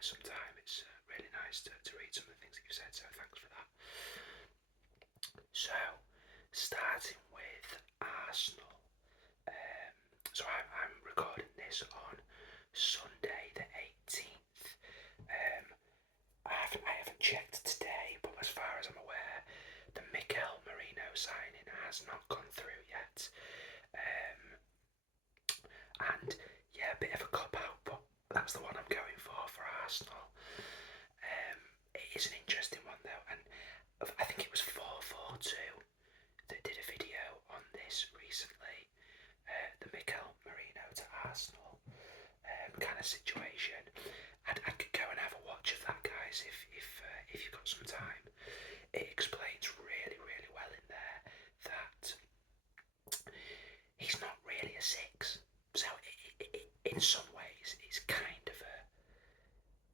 some time. It's really nice to read some of the things that you've said, so thanks for that. So, starting with Arsenal. So I'm recording this on Sunday the 18th. I haven't checked today, but as far as I'm aware, the Mikel Merino signing has not gone through yet. And yeah, a bit of a cop out, but that's the one I'm going for Arsenal. It is an interesting one though, and I think it was 442 that did a video on this recently. The Mikel Merino to Arsenal kind of situation. I could go and have a watch of that, guys, if you've got some time. It explains really well in there that he's not really a six. So in some ways, it's kind of a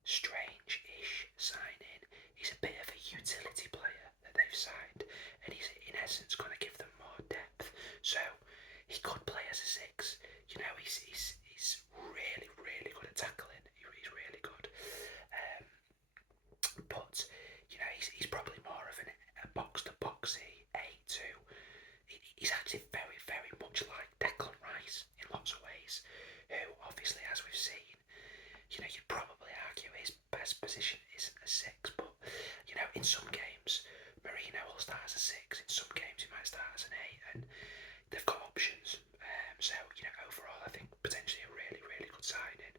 strange-ish signing. He's a bit of a utility player that they've signed, and he's in essence going to give them more depth. So he could play as a six. You know, he's really good at tackling. He's really good. But you know, he's probably more of a box-to-boxy A2. He's actually very much like Declan Rice in lots of ways, who obviously, as we've seen, you know, you'd probably argue his best position isn't a six, but you know, in some games Merino will start as a six, in some games he might start as an eight, and they've got options. So you know, overall I think potentially a really good signing.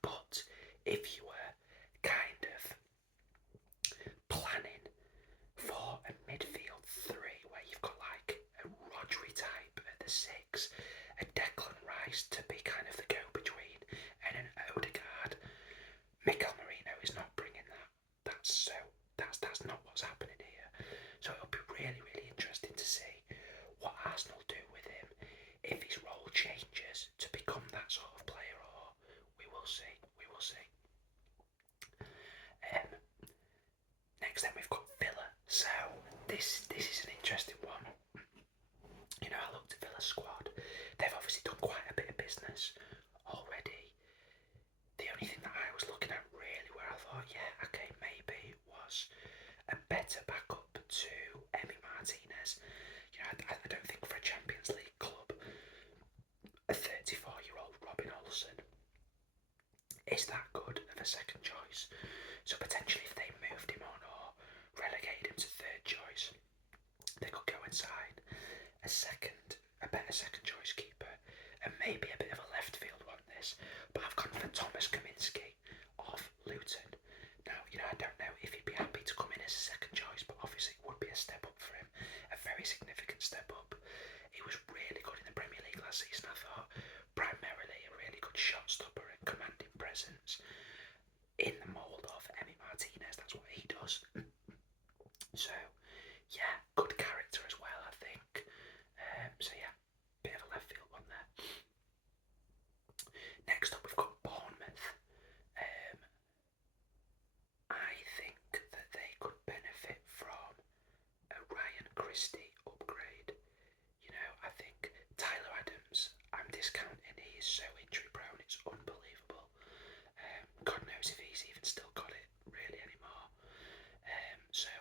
But if you were kind of planning for a midfield three where you've got like a Rodri type at the six, a Declan Rice to be kind of the go-between, and an Odegaard, Mikel Merino is not bringing that. That's not what's happening here. So it'll be really interesting to see what Arsenal do with him, if his role changes to become that sort of player, or we will see. Next then we've got Villa. So this is an interesting one. You know, I looked at Villa's squad. They've obviously done quite a bit of business already. The only thing that I was looking at really where I thought, yeah, okay, maybe was a better backup to Emi Martinez. You know, I don't think for a Champions League club, a 34-year-old Robin Olsen is that good of a second choice. So potentially if they moved him on or relegated him to third choice, they could go and sign a better second choice keeper, and maybe a bit of a left field one this. But I've gone for Thomas Kaminski of Luton. Now, you know, I don't know if he'd be happy to come in as a second choice, but obviously it would be a step up for him, a very significant step up. He was really good in the Premier League last season, I thought. Primarily a really good shot stopper and commanding presence. In the mould of Emi Martinez, that's what he does. So, yeah, good character as well, I think. So yeah, bit of a left field one there. Next up, we've got Bournemouth. I think that they could benefit from a Ryan Christie upgrade. You know, I think Tyler Adams, I'm discounting. He is so injury prone, it's unbelievable. God knows if he's even still got it really anymore. So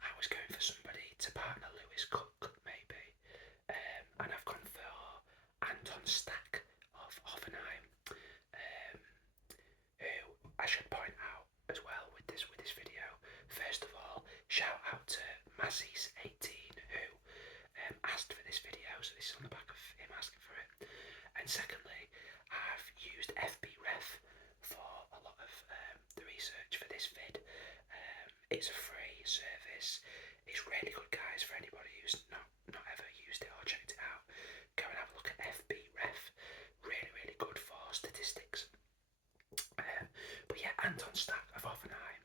I was going for somebody to partner Lewis Cook maybe, and I've gone for Anton Stack of Hoffenheim, who I should point out as well with this video. First of all, shout out to Mazis18 who asked for this video, so this is on the back of him asking for it. And secondly, I've used FBref for a lot of the research for this vid. It's a free service. It's really good, guys, for anybody who's not ever used it or checked it out. Go and have a look at FBref. Really good for statistics. But yeah, Anton Stack of Hoffenheim,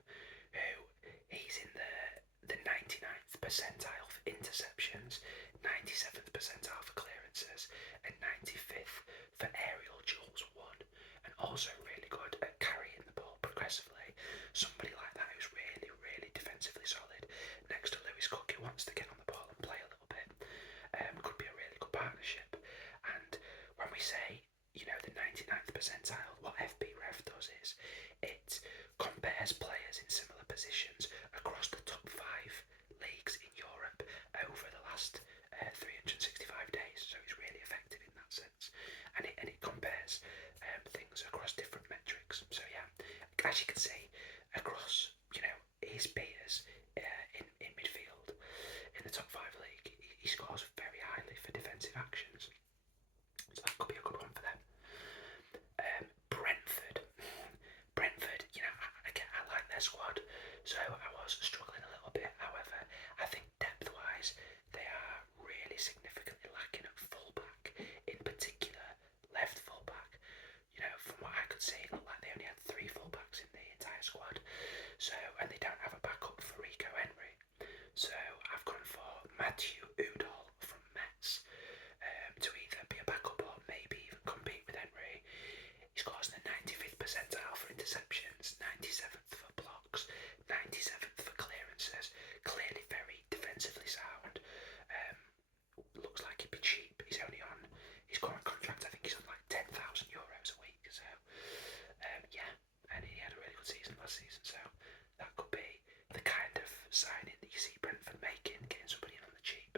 who he's in the 99th percentile for interceptions, 97th percentile for clearances, and 95th for aerial duels won, and also really good at carrying the ball progressively. Somebody like that who's really defensively solid, next to Lewis Cook, who wants to get on the ball and play a little bit. Could be a really good partnership. And when we say, you know, the 99th percentile, what FBref does is it has players in similar positions across the top 5 leagues in Europe over the last 365 days, so it's really effective in that sense, and it compares things across different metrics. So yeah, as you can see, across his peers in midfield in the top 5 league, he scores very highly for defensive actions, so that could be a good one for them. Brentford, I like their squad, so I was struggling a little bit. However, I think depth-wise, they are really significantly lacking at fullback, in particular left fullback. From what I could see, it looked like they only had 3 fullbacks in the entire squad. So, and they don't have a backup for Rico Henry. So I've gone for Matthew Udall from Metz to either be a backup or maybe even compete with Henry. He scores in the 95th percentile for interceptions, 97th for blocks, 97th for clearances. Clearly very defensively sound. Looks like he'd be cheap. His current contract, I think he's on like €10,000 a week. So yeah, and he had a really good season last season. So that could be the kind of signing that you see Brentford making, getting somebody in on the cheap.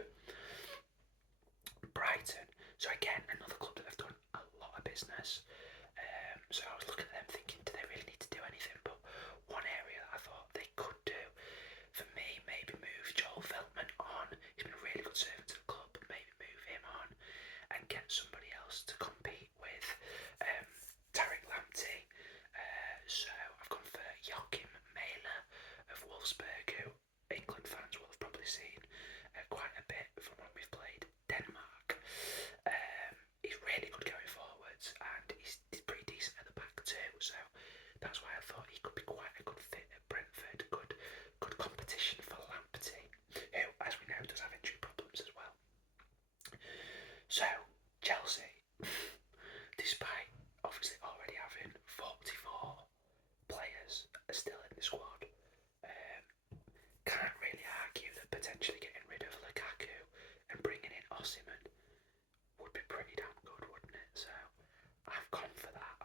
Brighton. So again, another club that have done a lot of business. So I was looking at them thinking, do they really need to do anything? But one area that I thought they could do, for me, maybe move Joel Veltman on. He's been a really good servant to the club. Maybe move him on and get somebody else to compete with Tariq Lamptey. So I've gone for Joachim Mæhle of Wolfsburg, who England fans will have probably seen quite a bit from when we've played Denmark. He's really good going forwards, and he's pretty decent at the back too, so that's why I thought he could be quite a good fit at Brentford. Good competition for Lamptey, who, as we know, does have injury problems as well. So, Chelsea, despite obviously already having 44 players still in the squad, can't really argue that potentially getting rid of Lukaku and bringing in Osimhen would be pretty damn good, wouldn't it? So I've gone for that.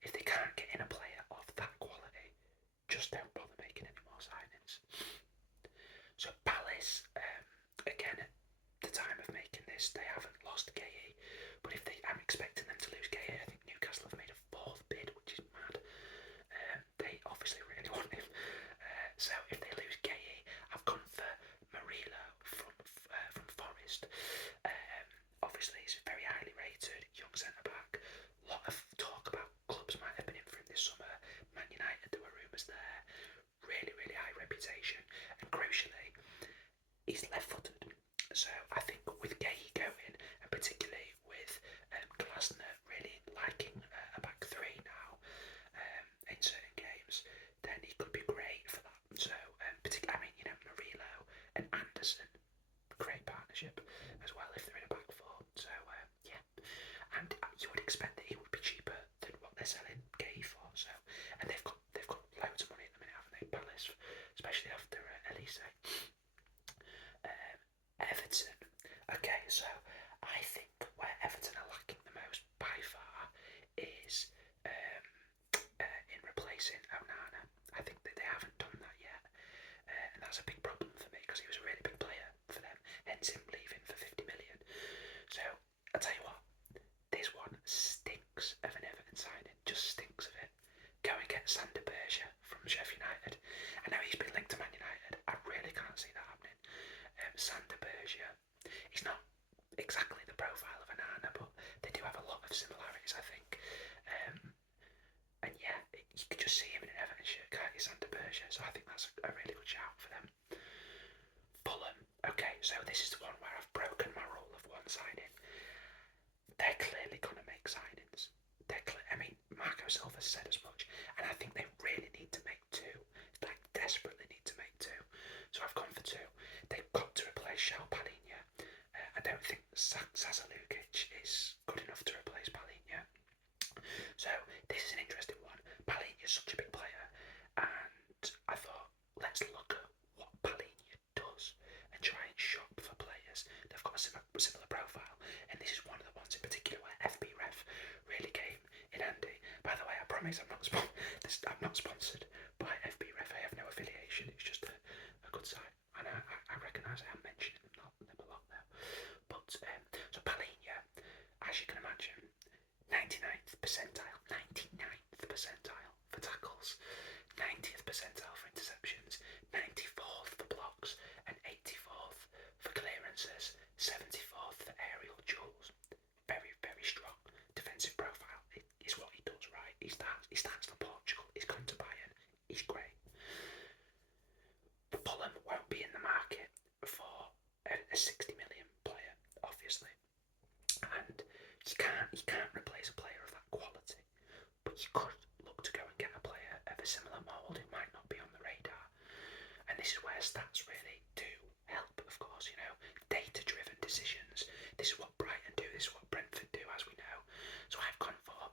If they can't get in a player of that quality, just don't bother making any more signings. So Palace, again, at the time of making this, they haven't lost Gueye, but I'm expecting them to lose Gueye. I think Newcastle have made a 4th bid, which is mad. They obviously really want him. So if they lose Gueye, I've gone for Murillo from Forest. Obviously, he's very highly rated, young centre-back. A lot of talk about clubs might have been in for him this summer. Man United, there were rumours there. Really, really high reputation. And crucially, he's left-footed. So I think with Gueye going, and particularly with Glasner really liking a back 3 now in certain games, then he could be great for that. So particularly, Murillo and Anderson, great partnership as well if they're in a back 4. So yeah, and you would expect that he would be cheaper than what they're selling Gueye for. So, and they've got loads of money at the minute, haven't they, Palace, especially after Elise. Everton. Okay, so I think where Everton are lacking the most by far is in replacing Onana. I think that they haven't done that yet, and that's a big problem for me because he was a really big player for them, hence him leaving for 50 million. So I'll tell you what, this one stinks of an Everton signing, just stinks of it. Go and get Sander Berge from Sheffield United. I know he's been linked to Man United. I really can't see that happening. Sander Berge, he's not exactly the profile of Onana, but they do have a lot of similarities, I think. And yeah, you could just see him in an Everton shirt, can't you, Sander Berge? So I think that's a really good shout for them. Fulham. Okay, so this is the one where I've broken my rule of one signing. They're clearly going to make signings. Marco Silva said as much, and I think they really need to make 2. Like, desperately need to make 2. So I've gone for 2. They've got to replace João Palhinha. I don't think Sasa Lukic is good enough to replace Palhinha. So this is an interesting one. Palhinha is such a big player, and I thought, let's look at what Palhinha does and try and shop for players. They've got a similar profile, and this is one of the ones in particular where FBref really came in handy. By the way, I promise I'm not sponsored, by FBref. I have no affiliation. It's just a good site, and I recognise I am mentioning them a lot now. But so Palinha, as you can imagine, 99th percentile, 99th percentile for tackles, 90th percentile for interceptions, 94th for blocks, and 84th for clearances, 74th for aerial duels. Very, very strong defensive profile. It is what he does, right? He starts for Portugal. He's gone to Bayern. He's great. Fulham won't be in the market for a 60 million player, obviously, and you can't replace a player of that quality. But you could look to go and get a player of a similar mould who might not be on the radar. And this is where stats really do help, of course, data-driven decisions. This is what Brighton do, this is what Brentford do, as we know. So I've gone for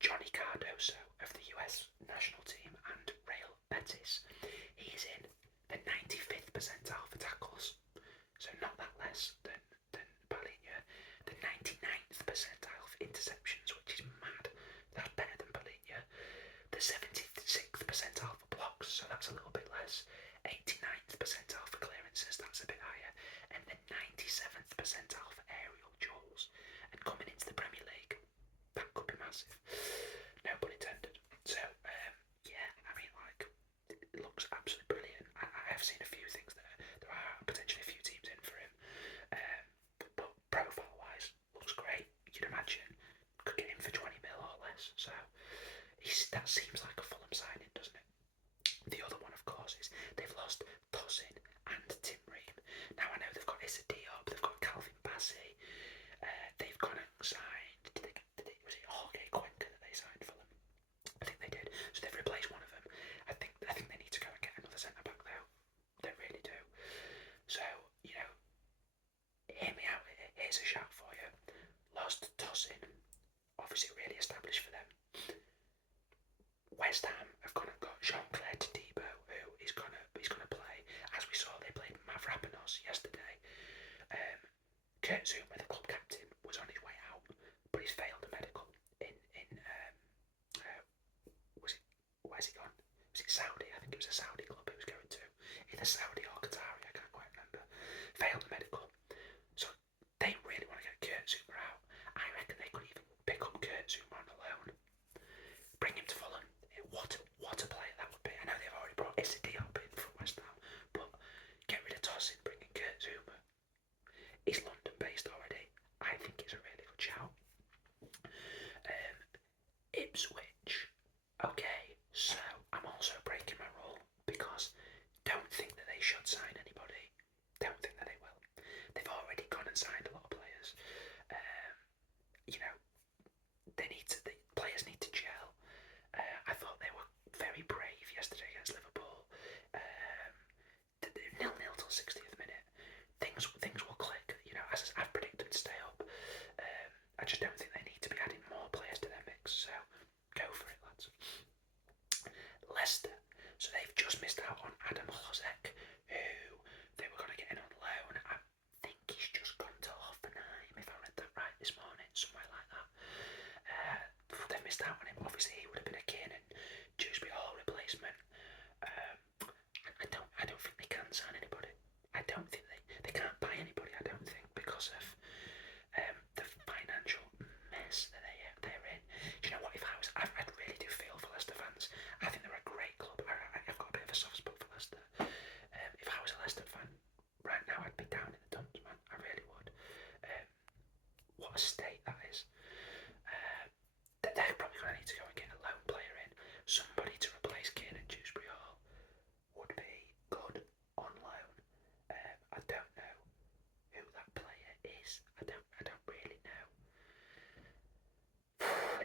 Johnny Cardoso of the US national team and Real Betis. He's in the 95th percentile for tackles, so not that less than Palinha. The 99th percentile for interceptions, which is mad. That's better than Palinha. The 76th percentile for blocks, so that's a little bit less. 89th percentile for clearances, that's a bit higher. And the 97th percentile for aerial duels. And coming into the Premier League, that could be massive. No pun intended. So, yeah, I mean, like, it looks absolutely brilliant. I have seen a few things there. There are potentially a few teams in for him. But profile-wise, looks great. You'd imagine could get him for 20 mil or less. So, that seems like a Fulham signing, doesn't it? The other one, of course, is they've lost Tosin and Tim Ream. Now, I know they've got Issa Diop, they've got Calvin Bassey, they've gone and signed, was it Jorge Cuenca that they signed for them? I think they did. So they've replaced one of them. I think they need to go and get another centre-back, though. They really do. So, hear me out here. Here's a shout for you. Lost Tosin, obviously really established for them. West Ham have gone and got Jean-Claire Todibo, who is gonna play. As we saw, they played Mavropanos yesterday. Kurt Zouma, the club captain, was on his way out, but he's failed a medical in where's he gone? Was it Saudi? I think it was a Saudi club he was going to. Either Saudi or Qatari, I can't quite remember. Failed the medical. So they really want to get Kurt Zouma out. I reckon they could even pick up Kurt Zouma on a loan. Bring him to Fulham. What a player that would be. I know they've already brought Issa Diop in from West Ham, but get rid of Tosin, bring in Kurt Zouma. He's London based already. I think it's a really good shout. Ipswich. Okay, so I'm also breaking my rule because don't think that they should sign anybody. Don't think that they will. They've already gone and signed a lot of players. The players need to gel. I thought they were very brave yesterday against Liverpool. 0-0 till 60th minute. Things will click. As I've predicted to stay up. I just don't think they need to be adding more players to their mix. So go for it, lads. Leicester. So they've just missed out on Adam Hlozek, who they were going to get in on loan. I think he's just gone to Hoffenheim, if I read that right this morning, somewhere like that. They've missed out on him. Obviously, he would have been a Kane and Dewsbury Hall replacement. I don't think they can sign anybody. I don't think they can't buy anybody. I don't think because of the financial mess that they're in. Do you know what? I really do feel for Leicester fans. I think they're a great club. I've got a bit of a soft spot for Leicester. If I was a Leicester fan right now, I'd be down in the dumps, man. I really would. What a state that is. They're probably going to need to go and get a loan player in. Somebody to replace Kane and Dewsbury Hall would be good on loan. I don't know who that player is. I don't really know.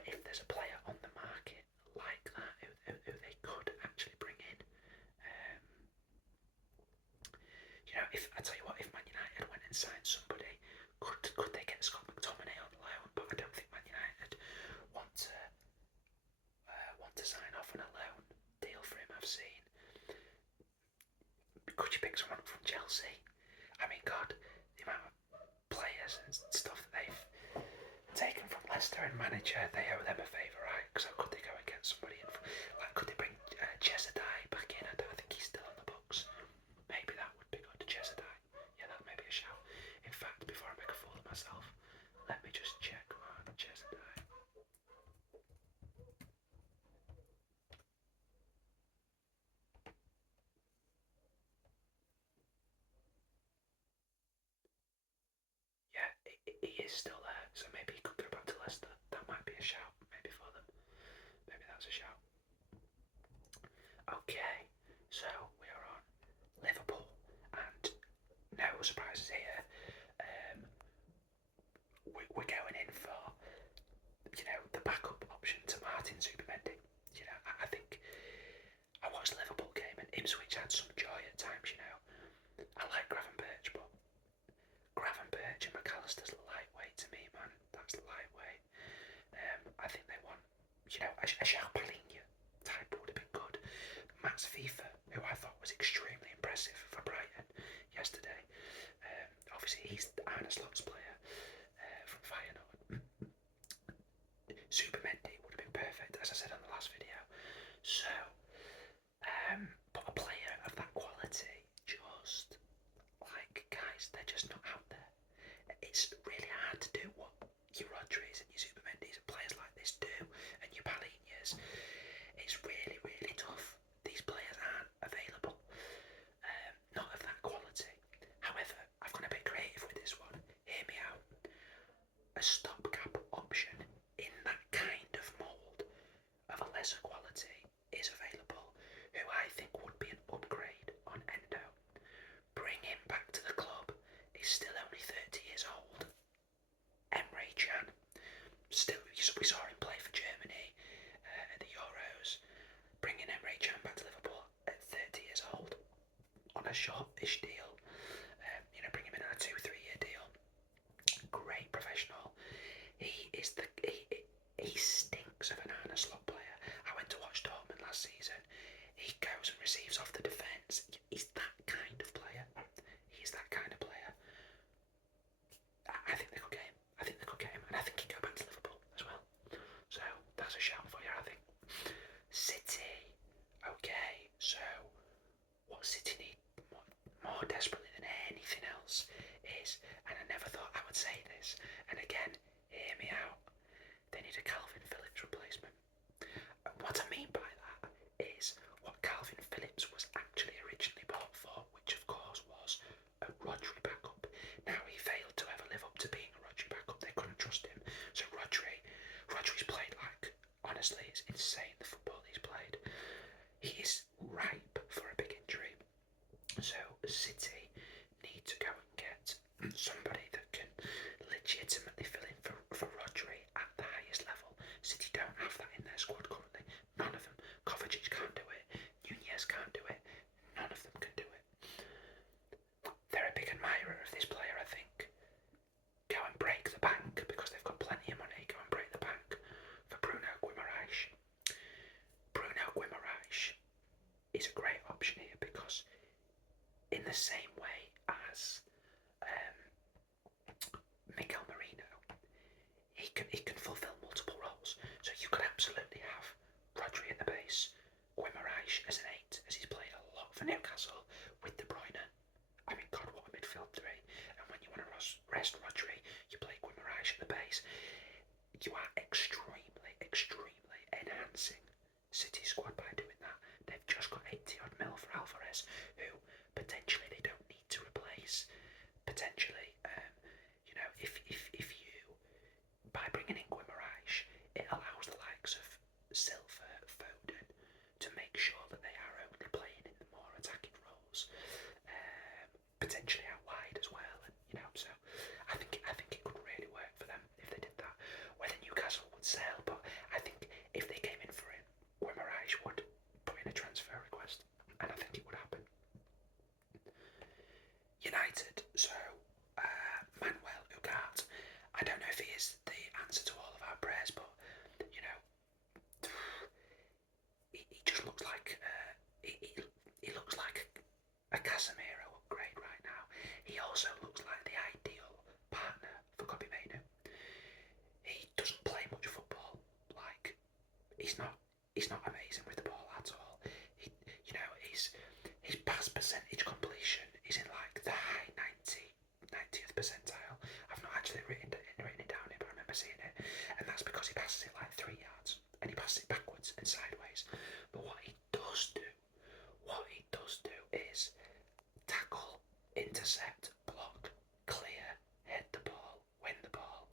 If there's a player on the market like that who they could actually bring in. If I tell you what, if Man United went and signed somebody, could they get Scott McTominay on loan? But I don't think Man United want to sign off on a loan deal for him. I've seen. Could you pick someone up from Chelsea? I mean, God, the amount of players and stuff that they've taken from Leicester and manager, they owe them a favour, right? So could they go and get somebody in? Could they bring Chesadai is still there, so maybe he could go back to Leicester. That might be a shout, maybe for them. Maybe that's a shout. Okay, so we are on Liverpool, and no surprises here. We're going in for, the backup option to Martin Zubimendi. I think I watched the Liverpool game and Ipswich had some joy at times. I like Gravenberch, but Gravenberch and McAllister's lightweight to me, man. That's lightweight. I think they want, a João Palhinha type would have been good. Mats FIFA, who I thought was extremely impressive for Brighton yesterday. Obviously, he's Arne Slot's player from Feyenoord. Zubimendi would have been perfect, as I said on the last video. So, but a player of that quality, just guys, they're just not out there. It's really hard to do what your Rodris and your Zubimendis and players like this do, and your Palhinhas. It's really, really tough. These players aren't available, not of that quality. However, I've gone a bit creative with this one. Hear me out. A stopgap option in that kind of mould of a lesser quality is available, who I think would be an upgrade on Endo. Bring him back to the club. He's still only 30 years old. Emre Can. Still, we saw him play for Germany at the Euros. Bringing Emre Can back to Liverpool at 30 years old on a short-ish deal. Bring him in on a 2-3 year deal. Great professional. He stinks of an Arne Slot player. I went to watch Dortmund last season. He goes and receives off the defence. He's that kind of player. He's that kind of player. I think they could get him. And I think he'd go back to Liverpool as well. So that's a shout for you, I think. City. Okay, so what City need more desperately than anything else is, and I never thought I would say this, and again, hear me out, they need a Calvin Phillips replacement. What I mean by that is what Calvin Phillips was actually originally bought for, which of course was a Rodri backup. Now he failed to ever live up to being a Rodri backup. They couldn't trust him. So Rodri's played honestly, it's insane the football he's played. He is ripe for a big injury. So City need to go and get somebody that can legitimately fill in for Rodri at the highest level. City don't have that in their squad currently. None of them. Kovacic can't do it. Nunez can't do it. None of them can do it. They're a big admirer of this player, I think. Go and break the bank, because they've got plenty of money. Go and break the bank for Bruno Guimaraes. Bruno Guimaraes is a great option here because in the same way as Miguel Merino, he can fulfil multiple roles. So you could absolutely have Rodri in the base, Guimaraes as an 8, as he's played a lot for Newcastle with De Bruyne. I mean, God, what a midfield three. And when you want to rest Rodri, you play Guimaraes at the base. You are extremely, extremely enhancing City's squad by doing that. They've just got 80 odd mil for Alvarez, who potentially they don't need to replace. Potentially, if you, by bringing in Guimaraes, it allows the likes of Silva, Foden to make sure that they are only playing in the more attacking roles, potentially out wide as well. And so I think it could really work for them if they did that. Whether Newcastle would sell, but I think if they came in for him, Guimaraes would put in a transfer request, and I think it would happen. United, so Manuel Ugarte. I don't know if he is the answer to all of our prayers, but he just looks like he looks like a Casemiro upgrade right now. He also looks like the ideal partner for Kobbie Mainoo. He doesn't play much football. He's not amazing with the ball at all. His pass percentage completion is in the high 90th percentile. I've not actually written it down here, but I remember seeing it, and that's because he passes it 3 yards, and he passes it backwards and sideways. But what he does do is tackle, intercept, block, clear, head the ball, win the ball.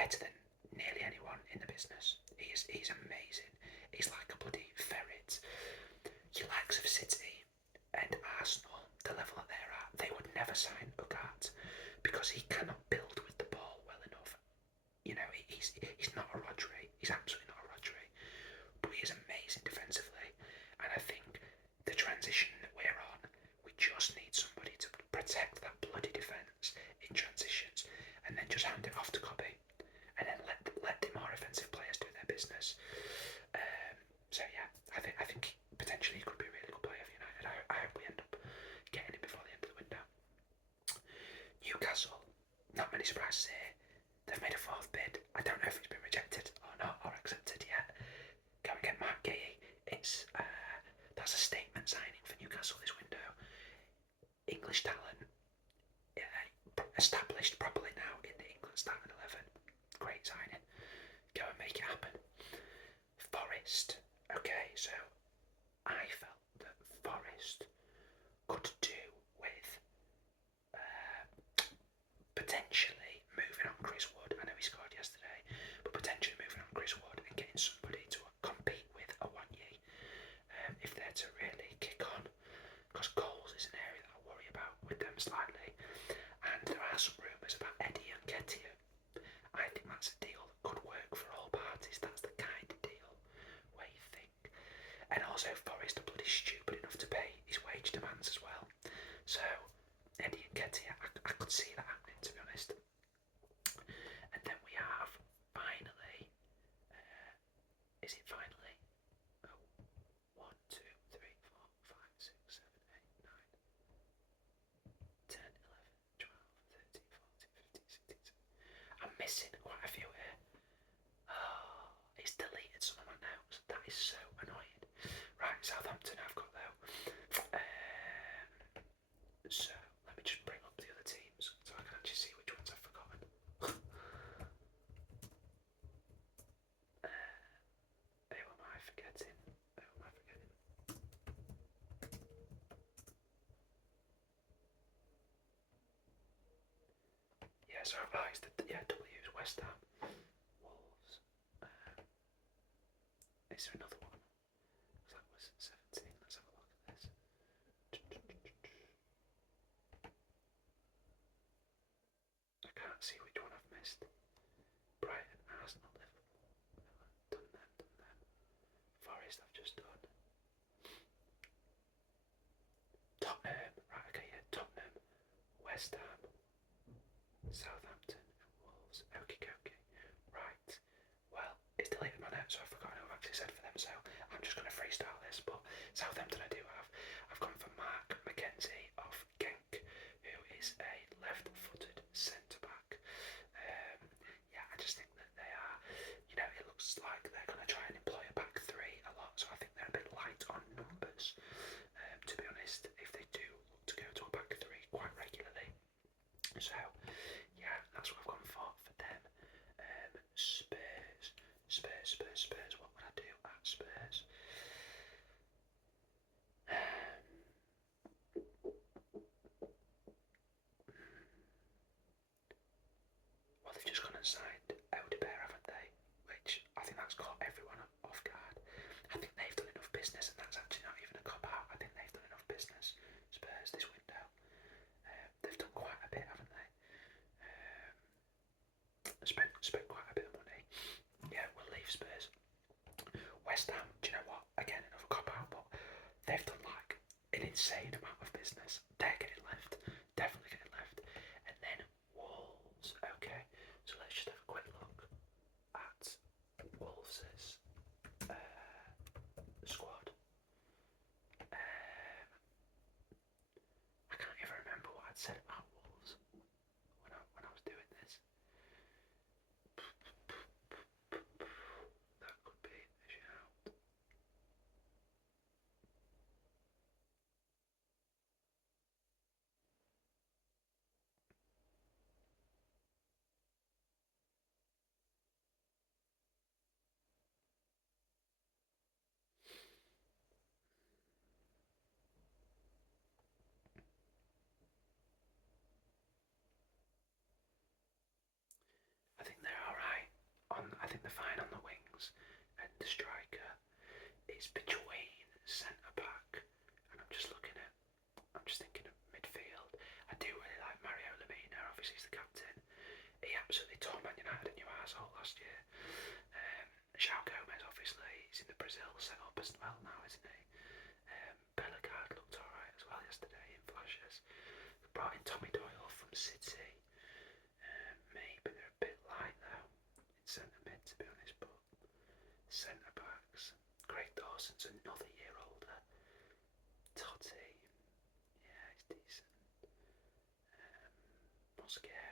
better than nearly anyone in the business. He's amazing. He's like a bloody ferret. Your likes of City and Arsenal, the level that they're at, they would never sign Ugart because he cannot build with the ball well enough. You know, he's not a Rodri. He's absolutely not a Rodri, but he is amazing defensively. And I think the transition that we're on, we just need somebody to protect that bloody defence in transitions, and then just hand it off to Cobby, and then let the more offensive players do their business. So yeah, I think potentially he could be a really good player for United. I hope we end up getting him before the end of the window. Newcastle, not many surprises here. They've made a fourth bid. I don't know if it's been rejected or not, or accepted yet. Go and get Mark Gay. That's a statement signing for Newcastle this window. English talent, established properly now in the England starting 11. Great signing. Go and make it happen. Forest. Okay, so I felt that Forest could do with potentially moving on Chris Wood. I know he scored yesterday, but potentially moving on Chris Wood and getting somebody to compete with Awoniyi if they're to really kick on. Because goals is an area that I worry about with them slightly. And there are some rumours about Eddie and Nketiah. I think that's a deal that could work for all parties. That's the kind of deal where you think. And also Forest are bloody stupid enough to pay his wage demands as well. So Eddie and Nketiah, I could see that happening, to be honest. And then we have finally, is it finally? Oh, 1, 2, 3, 4, 5, 6, 7, 8, 9, 10, 11, 12, 13, 14, 15, 16, 17. I'm missing quite a few here. Oh, it's deleted some of my notes. That is so annoying. Right, Southampton I've got though. So let me just bring up the other teams so I can actually see which ones I've forgotten. Who am I forgetting? Yeah, so it's W's, West Ham, Wolves. Is there another one? That was 17. Let's have a look at this. I can't see which one I've missed. Brighton, Arsenal, Liverpool. Done them. Forest I've just done. Tottenham, right, okay, yeah, Tottenham, West Ham, Southampton, and Wolves. Okay. Right. Well, it's deleted my notes, so I've forgotten who I've actually said for them, so I'm just going to freestyle this, but Southampton I do have. I've gone for Mark McKenzie of Genk, who is a left-footed centre-back. Yeah, I just think that they are, it looks like they're going to try and employ a back three a lot, so I think they're a bit light on numbers, to be honest, if they do look to go to a back three quite regularly. So, yeah, that's what I've gone for them. Spurs. What would I do at Spurs? Well, they've just gone and signed Odebear, haven't they? Which I think that's caught everyone off guard. I think they've done enough business, and that's actually not even a cop-out. I think they've done enough business, Spurs, this window. They've done quite a bit, haven't they? Spent quite a bit of money. Yeah, we'll leave Spurs. West Ham, do you know what? Again, another cop-out, but they've done like an insane amount of business. They're getting left. Definitely getting left. And then Wolves. Okay, so let's just have a quick look at Wolves' squad. I can't even remember what I'd said about Wolves when I was doing this. That could be a shout. It's between centre back, and I'm just thinking of midfield. I do really like Mario Lemina. Obviously, he's the captain. He absolutely tore Man United a new arsehole last year. João Gomez, obviously, he's in the Brazil setup as well now, isn't he? Bellegarde looked alright as well yesterday in flashes. We brought in Tommy Doyle from City. Maybe they're a bit light though in centre mid, to be honest, but centre backs. Craig Dawson's another year older. Totti, yeah, he's decent. Mosquera,